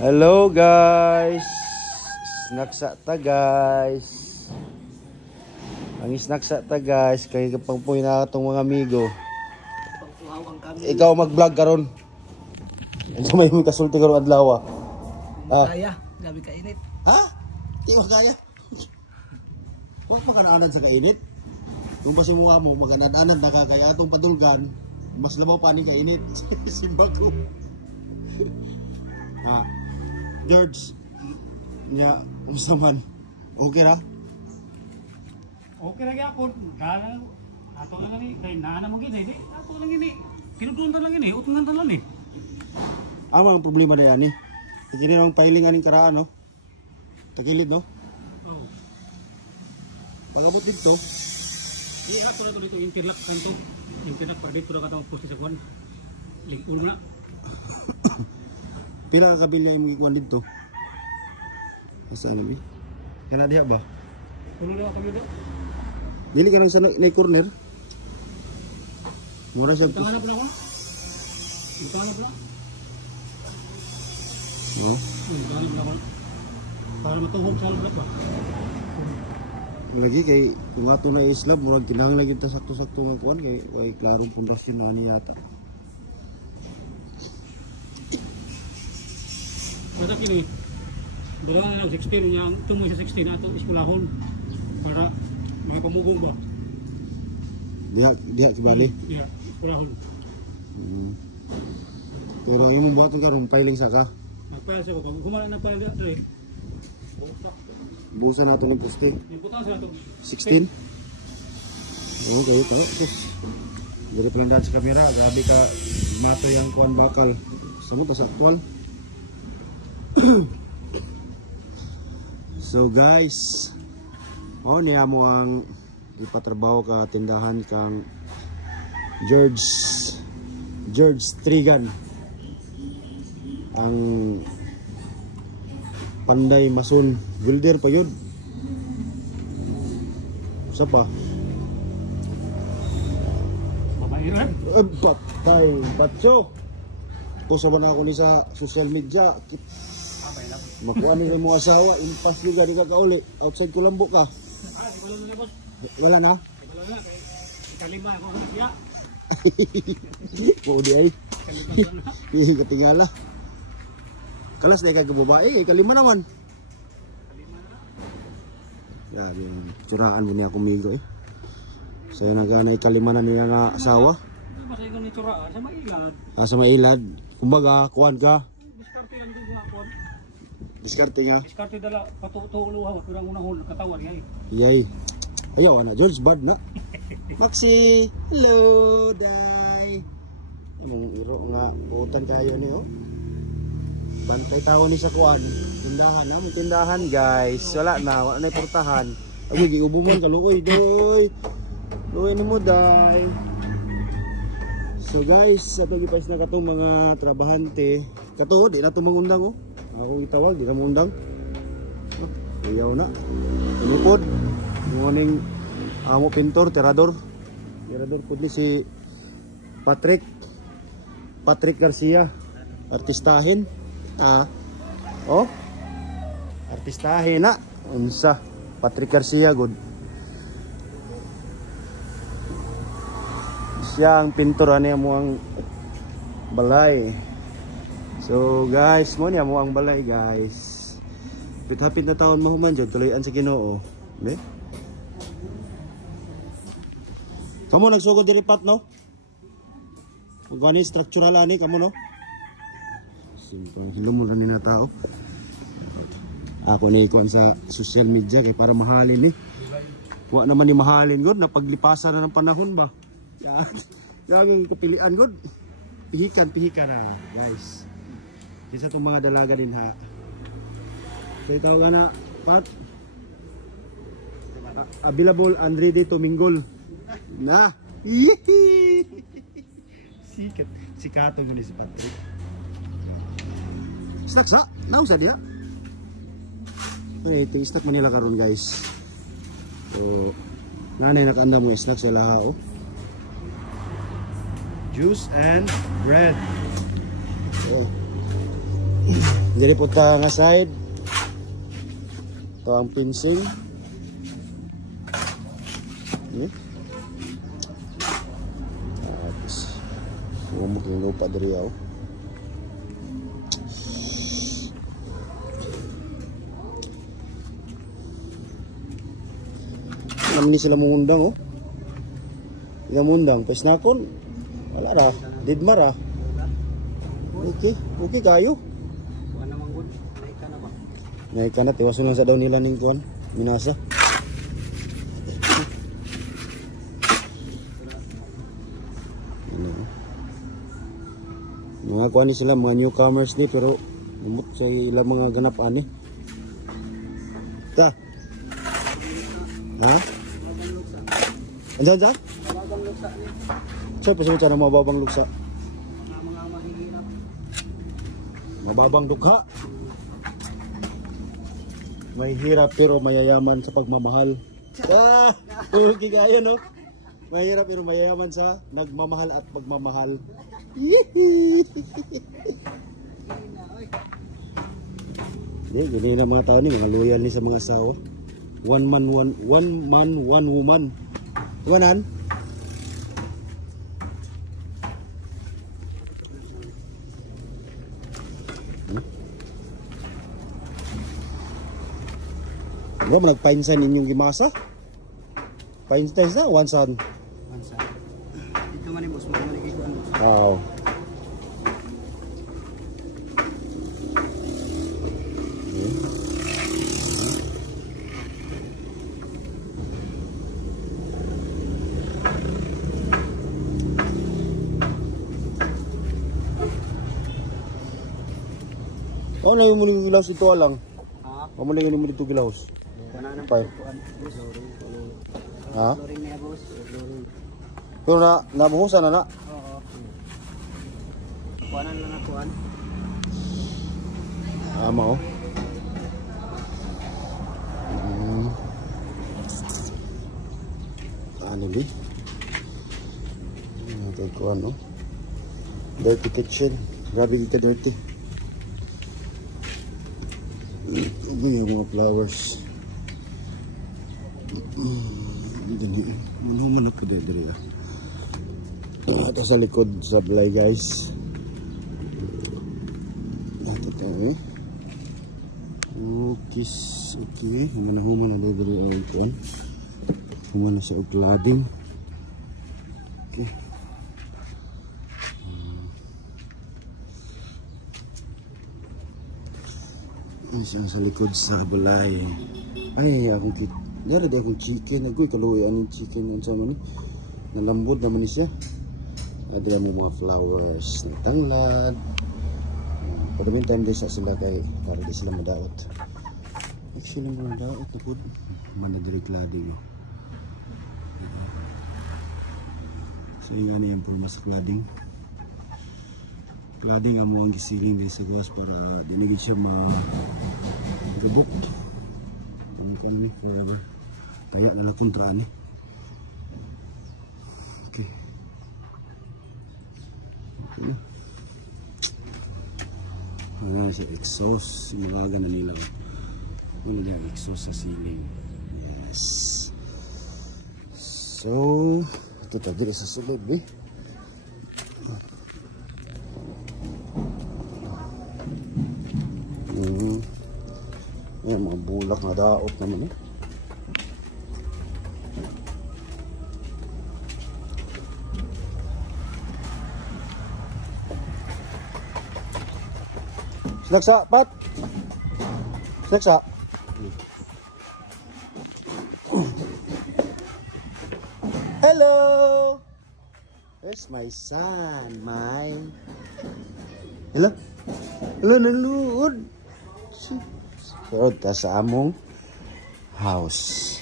Hello guys. Snack sa ta guys. Ang snack sa ta guys kay kapag puy na atong mga amigo. Ikaw mag-vlog karon. Ano may kasulti karon adlaw ah. Kaya, gabi kainit. Ha? Di ba kaya? Wag pa kanaanan sa kainit. Kung pa mo maganad-anad nakakaya atong padulgan, mas labaw pa ni kainit. Simba ko. George nya unsa man okay ra? Okay ra gyapon. Dala ato na lang ni kay naana mo gid di. Ato lang ini. Kinuduntan lang ini, utungan ta lang ni. Ang problema na yan eh. Kini nang piling aning karaan no. Tagilid no. Oo. Pagabot dito. Ako na dito interlock kanto. Interlock pa dito ra katong poste sa kwan. Lingkul na. Pila ka kabilya yung ikuan dito? Asa na bi? Kana diha ba? Tulo na kami dito. Dili ka nang sa na corner. Mura siya. Tanga na pala ko. Tanga pala. No. Tanga na pala ko. Para matuhog sa lahat ba? Lagi kay kung ato na islab murag kinahanglan lagi ta sakto-sakto nga kuan kay klarong pundasyon na ani yata. Mata kini. Dala na lang 16 niya, tumoy sa 16 ato eskwelahon para may pamugong ba. Diha kibali. Iya, eskwelahon. Pero ang imong buhaton karon piling sa ka. Nagpayal sa ko kung kumana na pala dre. Buusan nato ng poste. Imputan sa ato. 16. Oo, kayo tao. Dili pa lang daan sa kamera, grabe ka mato yang kuan bakal. Samo ta sa aktual. So guys, niya mo ang ipatrabaho ka tindahan kang George Trigan ang Panday Mason Builder pa yun. Sa pa? Mabairan. Patay, batso. Kusaban ako ni sa social media. Makuha ni mo asawa, impas juga di kakauli. Outside Kulambo ka. Wala na? Wala na kay kalima ako siya. Di ay. Katingala. Kalas na kay babae, kay kalima naman. Grabe, curaan mo niya kumigo eh. Saya naganay kalima na niya nga asawa. Masay ko ni curaan sa mailad. Sa mailad. Kumbaga, kuwan ka. Diskarte lang din na kuwan. Diskarte nga. Diskarte dala patutuuluha kurang unahon katawan yay. Yay. Ayaw na George bad na. Maxi, hello, day. Imong iro nga buutan kayo ni oh. Bantay tao ni sa kuan. Tindahan na, may tindahan guys. Wala na portahan. Abi giubo man kaluoy doy. Luoy ni mo day. So guys, ato gipais na katong mga trabahante. Kato di na to mangundang oh. Ako itawag di na mangundang. Ayaw na. Lupod. Morning amo pintor, tirador pud ni si Patrick Garcia. Artistahin. Artistahin na. Unsa? Patrick Garcia good. Siya ang pintor ani mo ang balay. So guys, mo niya mo ang balay guys. Hapit na taon mo human jud tuloyan sa Ginoo. Be? Kamo nagsugod diri pat no? Magani structural ani kamo no? Simple hilom lang ni na tao. Ako na ikon sa social media kay para mahalin ni. Wa naman ni mahalin gud napaglipasan na ng panahon ba. Yang kapilian gud. Pihikan na guys. Isa itong mga dalaga din ha. So ito nga na pat available and ready to mingle na. Sikato yun si Patrick. Snack sa? Nausa dia? Ito yung snack manila karon guys. So nanay nakanda mo snack sila ha oh. Juice and bread. Oh. Diri po ta nga side. Ito ang fencing. Umok yung lupa diri ako. Naman ni sila mungundang oh. Sila mungundang. Pwes na kon. Wala ra. Didmar ra. Okay. Okay kayo. Wala namang good. Naik ka na ba? Naik ka na. Tiwaso lang sa daw nila ning kuan. Minasa. Mga kuha ni sila, mga newcomers ni, pero umot sa ilang mga ganap ani. Ta. Ha? Andiyan dyan? Mababang luksa ni. Saan pa siya ng mababang luksa? Mga mahihirap. Mababang dukha. May hirap pero mayayaman sa pagmamahal. Ah! Okay kaya no? Mahirap pero mayayaman sa nagmamahal at pagmamahal. Hindi, ganyan na mga tao ni, mga loyal ni sa mga asawa. One man, one woman. Wanan? Ano mo nagpainsan inyong gimasa? Painsan na, one son. Mansa. Dito man ni boss, mamalik ko ano. Wow. Oh, na yung muling gilaws ito lang. Ha? Mamuling mo dito gilaws. Wala nang Pay. kuan. Ha? Flooring na boss. Flooring. Pero nabuhusan na na. Oo. Kuanan lang na kuan. Ama oh. Ano di? Ito ko ano. Dirty kitchen. Grabe ka dirty. Ito yung mga flowers. Manuman ako dito ah. Ito sa likod sa balay guys. Ito tayo eh. Okay. Human na dito ang kuan. Human na siya og lading. Okay. Ang sa likod sa balay. Ay, akong dara di akong chicken. Agoy, kaluoy aning chicken yan sa man. Nalambod naman siya. Adila mo mga flowers. Tanglad. For the meantime, di sa sila kay para di sila madaot. Actually, mga daot na po. Manadirik lading. So, yung ano yung pulma sa clading. Clading amo ang gisiling din sa gawas para dinigid siya magabok. Ito ka ni forever. Kaya na lang kontraan eh. Okay. Okay. Ano siya exhaust. Mga na nila. Ano niya exhaust sa ceiling. Yes. So, ito tadi sa sulod eh. Ayan, mga bulak na daot naman eh. Sinaksa, Pat! Sinaksa! Hello! Where's my son, mine? Hello? Hello, naluod! So, ta sa among house.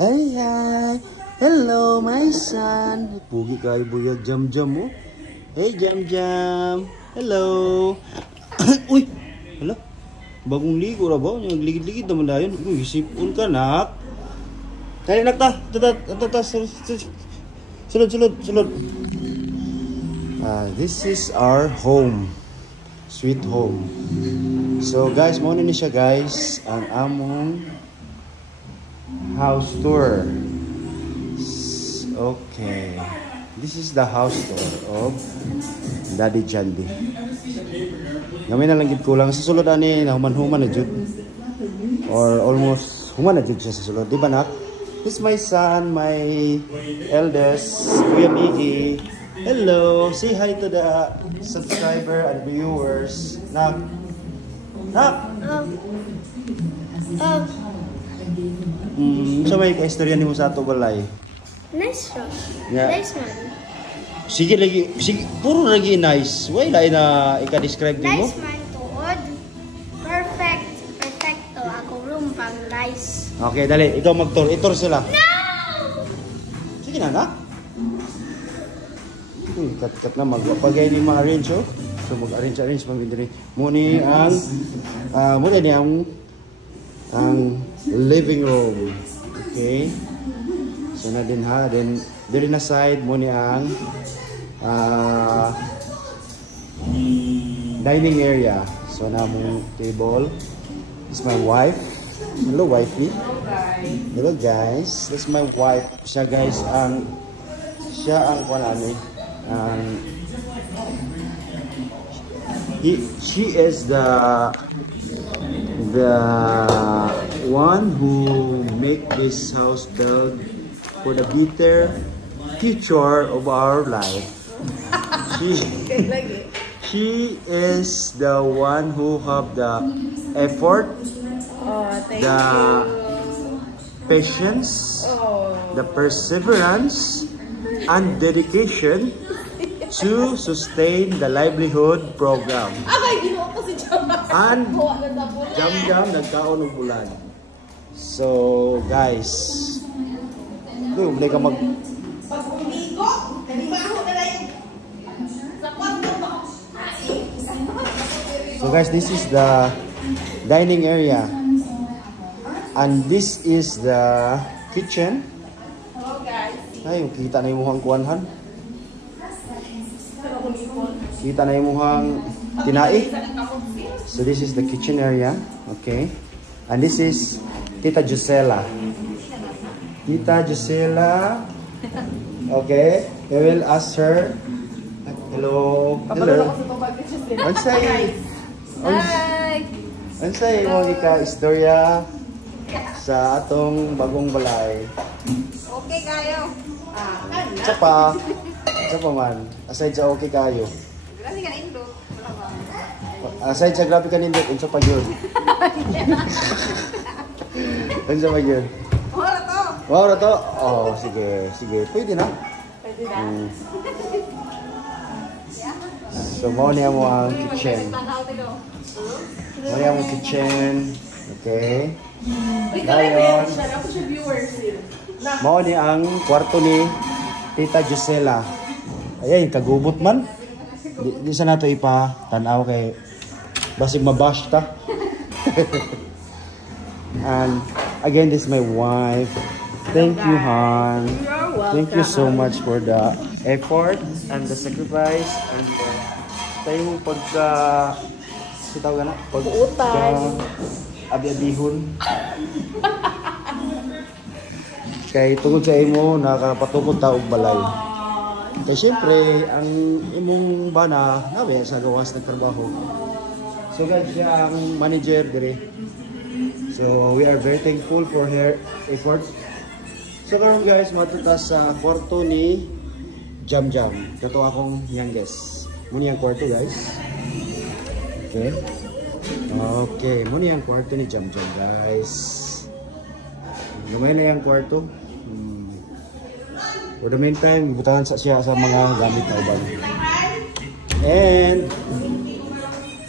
Hi! Hello, my son! Pugi kayo buyag jam-jam mo. Hey, jam-jam! Hello! Uy! Hala? Bagong ligo ra ba? Nagligid-ligid naman na yun. Uy, sipon ka, nak! Kaya nak ta! Sulod! This is our home. Sweet home. So guys, muna ni siya guys ang among house tour. Okay. This is the house tour of Daddy Jandy. Ngayon na lang gid kulang sa sulod ani na human-human na jud. Or almost human na jud siya sa sulod, di ba nak? This is my son, my eldest, Kuya Miggy. Hello, say hi to the subscriber and viewers. Nak. So may istorya nimo sa ato balay. Nice shot. Yeah. Nice man. Sige lagi, sige puro lagi nice. Way lain na ika-describe nimo. Nice man tuod. Perfect. Perfecto. Ako room pang nice. Okay, dali, ikaw mag-tour. I-tour sila. No! Sige na, nak. Kat na magpagay ni ma-arrange, oh. So mag-arrange pang diri. Muni ni ang living room. Okay. So na din ha, then diri na side muni ang dining area. So na mo table. This is my wife. Hello wifey. Hello guys. This is my wife. Siya guys ang kuan she is the one who make this house build for the better future of our life. She is the one who have the effort, the patience, the perseverance, and dedication to sustain the livelihood program. And jam-jam nagkaon og bulan. So guys, ka mag So guys, this is the dining area. And this is the kitchen. Hello guys. Ay, kita na yung mukhang kuwanhan. Kita na yung mukhang tinai. So this is the kitchen area. Okay. And this is Tita Gisela. Tita Gisela. Okay. We will ask her. Hello. Hello. Unsay? Hi. Unsay mo ka istorya sa atong bagong balay? Okay kayo. Isa pa man. Aside sa okay kayo. Kasi ka indo. Aside sa grabe ka nindot, unsa pa yun? Unsa pa yun? Wala to. Wow na to? Oh, sige. Sige, pwede na. Pwede na. So, mo niya mo ang kitchen. Mo niya mo kitchen. Okay. Ngayon, mo niya ang kwarto ni Tita Gisela. Ayan, kagubot man. Di sa nato ipa-tanaw kay basig mabash ta. And again, this is my wife. Thank you, Han. Thank you so much for the effort and the sacrifice and tayong sitaw na abi-abihon. Kay tungod sa imo nakapatukod ta og balay. Kaya siyempre, ang imong bana, nabi sa gawas ng trabaho. So guys, siya ang manager dire. So we are very thankful for her effort. So karon guys, matuta sa kwarto ni Jam Jam. Ito akong youngest. Muna yung kwarto guys. Okay. Okay, muna yung kwarto ni Jam Jam guys. Gamay na yung kwarto. For the meantime, butahan siya sa mga gamit na uban. And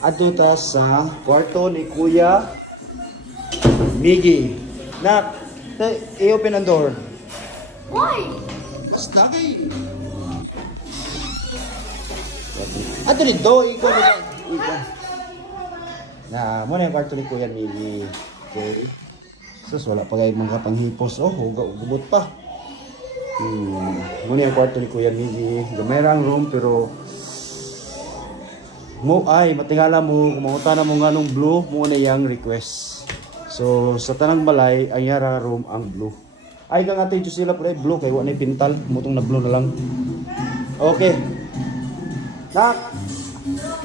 ato ta sa kwarto ni Kuya Miggy. Nak, i-open ang door. Why? Basta kay. Ato dito, ikaw na. Na, muna yung kwarto ni Kuya Miggy. Okay. Sus, wala pa kayo mga panghipos. Oh, gubot pa. Muna yung kwarto ni Kuya Miggy. Gamerang room pero mo ay matingala mo kumanguta na mo nga nung blue mo na yang request. So sa tanang balay ang yara room ang blue. Ay kang ate ito sila pre blue kay wa na pintal mutong na blue na lang. Okay. Nak.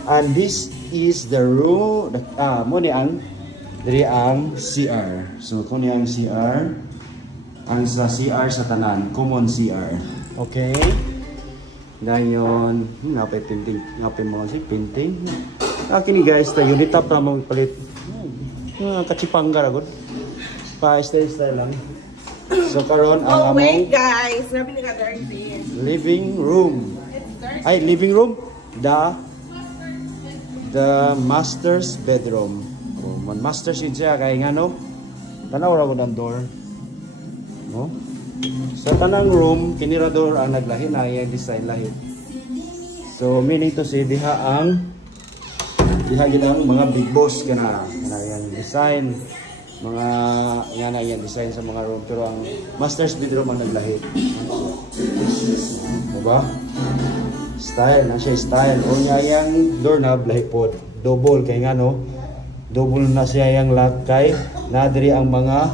And this is the room mo ni ang diri ang CR. So kung ni ang CR ang sa CR sa tanan common CR. Okay. Dayon, napay painting, napay mga si painting. Kini guys, tayo unit up na mong palit. Kachipang garagod. Pa style lang. So karon ang wait guys, grabe ni ka dirty. living room. Ay, living room, the master's bedroom. Oh, man master's yun siya kay ngano. Tanaw ra ko ng door. No? Sa tanang room, kinirador ang naglahi na yung design lahi. So, meaning to say, diha ginang mga big boss kana yung design. Mga yung design sa mga room. Pero ang master's bedroom ang naglahi. Diba? Style, na siya style. O nga yung doorknob, lahi po. Double, kay nga no. Double na siya yung lock kay. Nadiri ang mga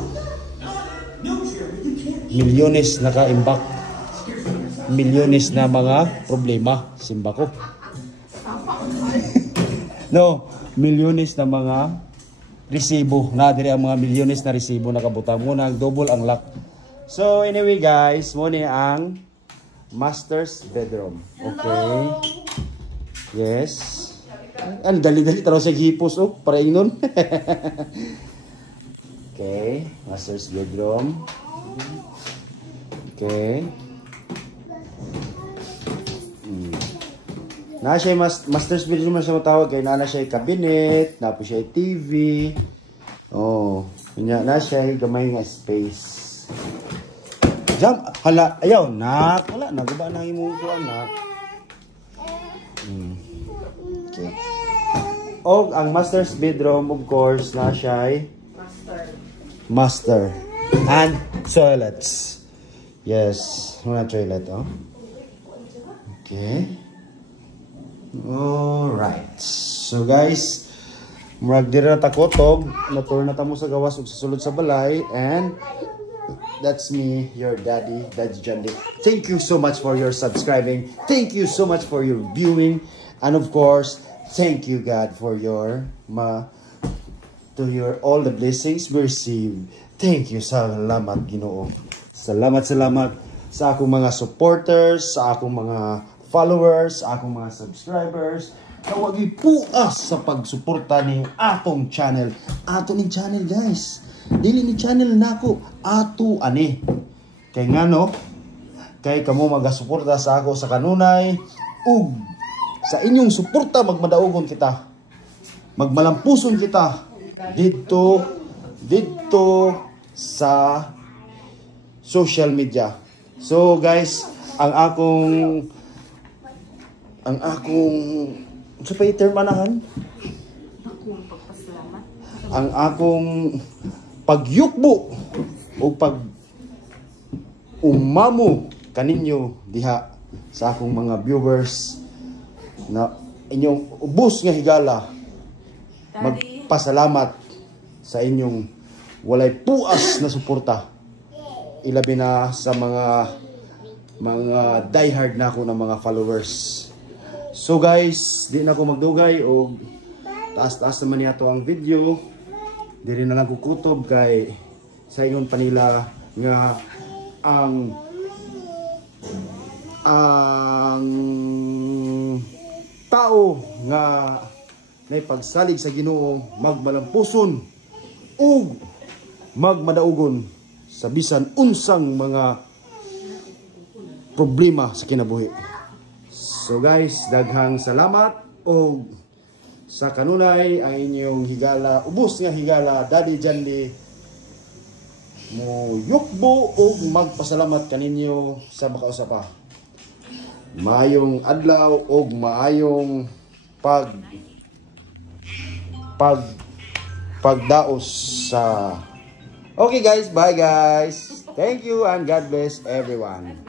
milyones naka-imbak. Milyones na mga problema. Simba ko. No, milyones na mga resibo. Nadiri ang mga milyones na resibo nakabutang mo na double ang lock. So anyway guys, muna ang master's bedroom. Okay. Yes. Ano, dali-dali taro sa hipos oh, para inon. Okay, master's bedroom. Okay. Na siya master's bedroom na siya matawag kay na siya cabinet, na po siya TV. Oh, kanya na siya gamay nga space. Jam, hala, ayaw nak, wala nagaba na imong kuan nak. Okay. Og ang master's bedroom of course na siya master and toilets. Yes, muna toilet, oh. Okay. Alright. So guys, murag dira ta kutob, natur na ta mo sa gawas ug sa sulod sa balay, and that's me, your daddy, Daddy Jandik. Thank you so much for your subscribing. Thank you so much for your viewing, and of course, thank you God for your all the blessings we receive. Thank you, salamat Ginoo. Salamat sa akong mga supporters, sa akong mga followers, sa akong mga subscribers. Kawag ipuas sa pagsuporta ni atong channel. Ato ni channel guys. Dili ni channel nako, ato ani. Kay ngano? Kay kamo magasuporta sa ako sa kanunay ug sa inyong suporta magmadaugon kita. Magmalampuson kita dito sa social media. So guys, ang akong sa pa-term manahan? Ang akong pagyukbo o pag umamo kaninyo diha sa akong mga viewers na inyong ubos nga higala. Magpasalamat sa inyong walay puas na suporta. Ilabi na sa mga diehard na ako ng mga followers. So guys, di na ako magdugay o taas-taas naman niya ang video. Di rin na lang kukutob kay sa ingon panila nga ang tao nga nay pagsalig sa Ginoo magmalampuson ug magmadaugon sa bisan unsang mga problema sa kinabuhi. So guys, daghang salamat o sa kanunay ang inyong higala, ubos nga higala, Daddy Jandik mo yukbo o magpasalamat kaninyo sa makausapa. Maayong adlaw o maayong pagdaos sa... Okay guys, bye guys. Thank you and God bless everyone.